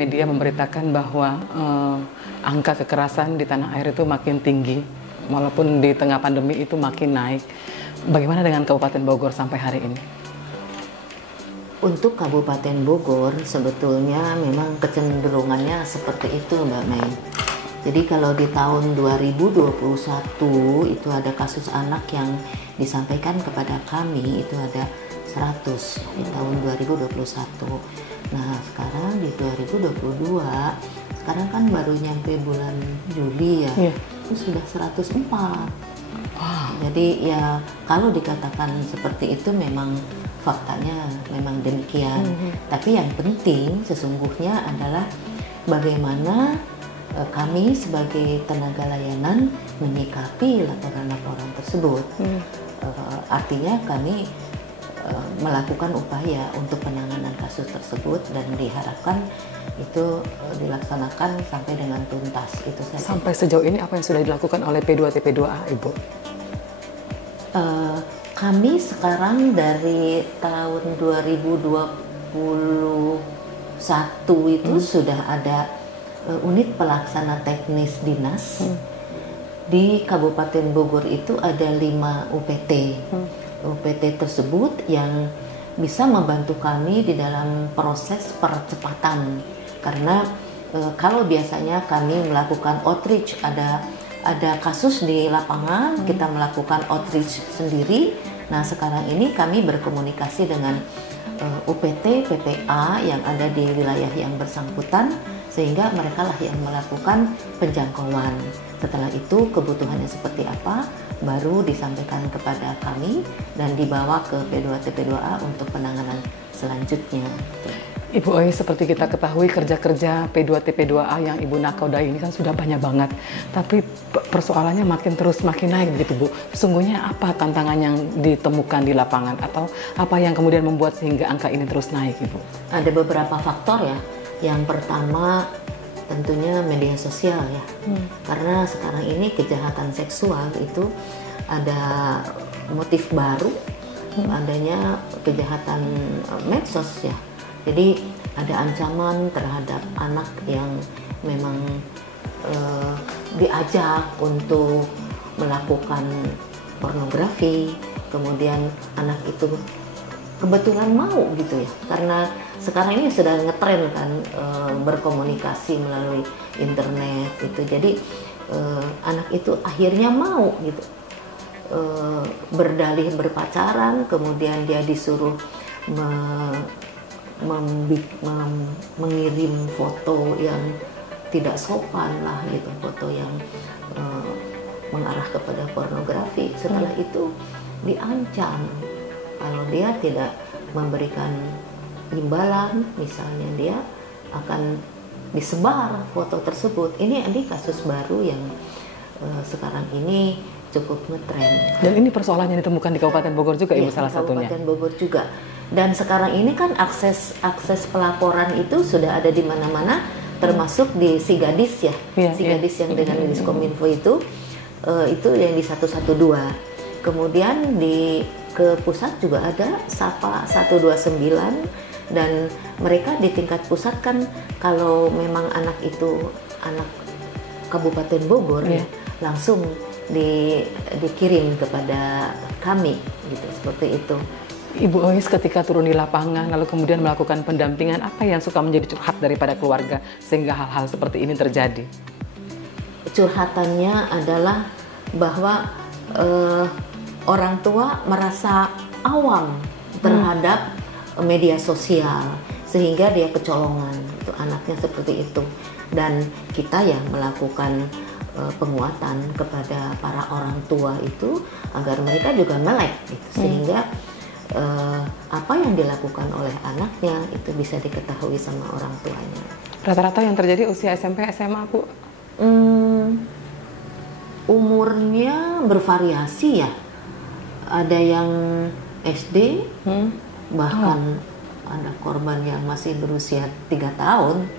media memberitakan bahwa angka kekerasan di tanah air itu makin tinggi, walaupun di tengah pandemi itu makin naik. Bagaimana dengan Kabupaten Bogor sampai hari ini? Untuk Kabupaten Bogor sebetulnya memang kecenderungannya seperti itu, Mbak Mei. Jadi kalau di tahun 2021 itu ada kasus anak yang disampaikan kepada kami itu ada 100 di tahun 2021. Nah sekarang di 2022, sekarang kan baru nyampe bulan Juli ya, itu sudah 104. Jadi ya kalau dikatakan seperti itu memang faktanya memang demikian. Tapi yang penting sesungguhnya adalah bagaimana kami sebagai tenaga layanan menyikapi laporan-laporan tersebut. Artinya kami melakukan upaya untuk penanganan kasus tersebut dan diharapkan itu dilaksanakan sampai dengan tuntas. Itu saja. Sampai sejauh ini apa yang sudah dilakukan oleh P2TP2A, Ibu? Kami sekarang dari tahun 2021 itu sudah ada unit pelaksana teknis dinas. Di Kabupaten Bogor itu ada 5 UPT. UPT tersebut yang bisa membantu kami di dalam proses percepatan. Karena kalau biasanya kami melakukan outreach, ada kasus di lapangan, kita melakukan outreach sendiri. Nah sekarang ini kami berkomunikasi dengan UPT, PPA yang ada di wilayah yang bersangkutan, sehingga mereka lah yang melakukan penjangkauan. Setelah itu kebutuhannya seperti apa, baru disampaikan kepada kami dan dibawa ke P2TP2A untuk penanganan selanjutnya. Ibu Oi, seperti kita ketahui kerja-kerja P2TP2A yang Ibu nakodai ini kan sudah banyak banget. Tapi persoalannya makin naik begitu Bu. Sesungguhnya apa tantangan yang ditemukan di lapangan atau apa yang kemudian membuat sehingga angka ini terus naik Ibu? Ada beberapa faktor ya. Yang pertama tentunya media sosial ya. Karena sekarang ini kejahatan seksual itu ada motif baru, adanya kejahatan medsos ya. Jadi ada ancaman terhadap anak yang memang diajak untuk melakukan pornografi, kemudian anak itu kebetulan mau gitu ya, karena sekarang ini sudah ngetren kan berkomunikasi melalui internet gitu, jadi anak itu akhirnya mau gitu berdalih berpacaran, kemudian dia disuruh mengirim foto yang tidak sopan lah gitu, foto yang mengarah kepada pornografi. Setelah itu diancam kalau dia tidak memberikan imbalan, misalnya dia akan disebar foto tersebut. Ini kasus baru yang sekarang ini cukup ngetren. Dan ini persoalan yang ditemukan di Kabupaten Bogor juga Ibu, salah satunya. Kabupaten Bogor juga. Dan sekarang ini kan akses pelaporan itu sudah ada di mana-mana, termasuk di Sigadis ya. Sigadis yang dengan Diskominfo itu yang di 112. Kemudian ke pusat juga ada Sapa 129, dan mereka di tingkat pusat kan kalau memang anak itu anak Kabupaten Bogor ya, langsung dikirim kepada kami gitu, seperti itu. Ibu Ois ketika turun di lapangan lalu kemudian melakukan pendampingan, apa yang suka menjadi curhat daripada keluarga sehingga hal-hal seperti ini terjadi? Curhatannya adalah bahwa orang tua merasa awam terhadap media sosial sehingga dia kecolongan, itu anaknya seperti itu. Dan kita yang melakukan penguatan kepada para orang tua itu agar mereka juga melek gitu, sehingga apa yang dilakukan oleh anaknya itu bisa diketahui sama orang tuanya. Rata-rata yang terjadi usia SMP, SMA, Bu? Umurnya bervariasi ya. Ada yang SD, bahkan ada korban yang masih berusia 3 tahun.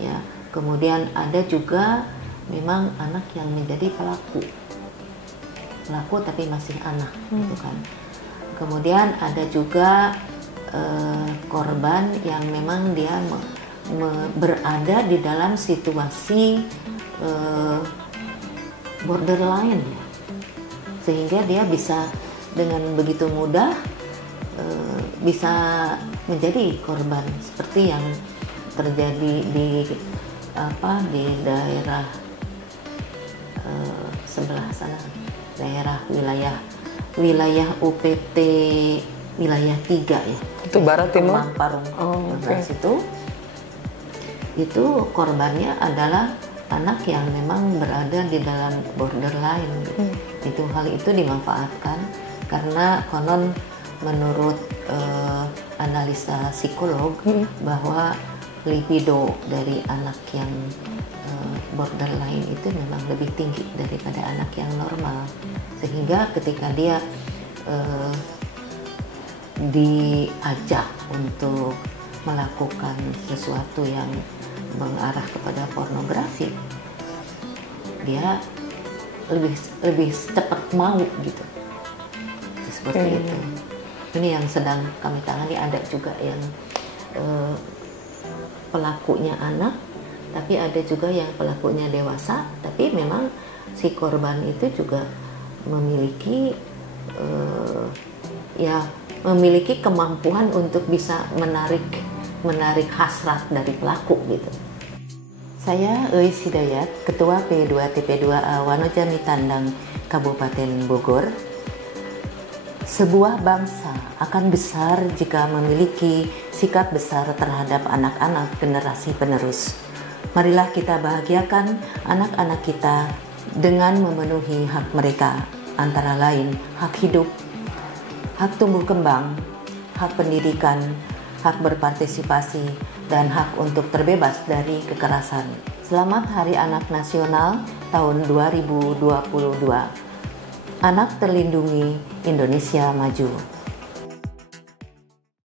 Ya, kemudian ada juga memang anak yang menjadi pelaku tapi masih anak, gitu kan. Kemudian ada juga korban yang memang dia berada di dalam situasi borderline, sehingga dia bisa dengan begitu mudah bisa menjadi korban seperti yang terjadi di daerah sebelah sana, daerah wilayah UPT wilayah 3 ya. Itu barat timur. Parung. Itu korbannya adalah anak yang memang berada di dalam borderline. Hal itu dimanfaatkan karena konon menurut analisa psikolog bahwa libido dari anak yang borderline itu memang lebih tinggi daripada anak yang normal, sehingga ketika dia diajak untuk melakukan sesuatu yang mengarah kepada pornografi, dia lebih cepat mau gitu. Seperti itu. Ini yang sedang kami tangani. Ada juga yang pelakunya anak, tapi ada juga yang pelakunya dewasa, tapi memang si korban itu juga memiliki memiliki kemampuan untuk bisa menarik hasrat dari pelaku gitu. Saya Eis Hidayat, Ketua P2TP2A Wanojami Tandang, Kabupaten Bogor. Sebuah bangsa akan besar jika memiliki sikap besar terhadap anak-anak generasi penerus. Marilah kita bahagiakan anak-anak kita dengan memenuhi hak mereka, antara lain hak hidup, hak tumbuh kembang, hak pendidikan, hak berpartisipasi, dan hak untuk terbebas dari kekerasan. Selamat Hari Anak Nasional tahun 2022. Anak terlindungi, Indonesia maju.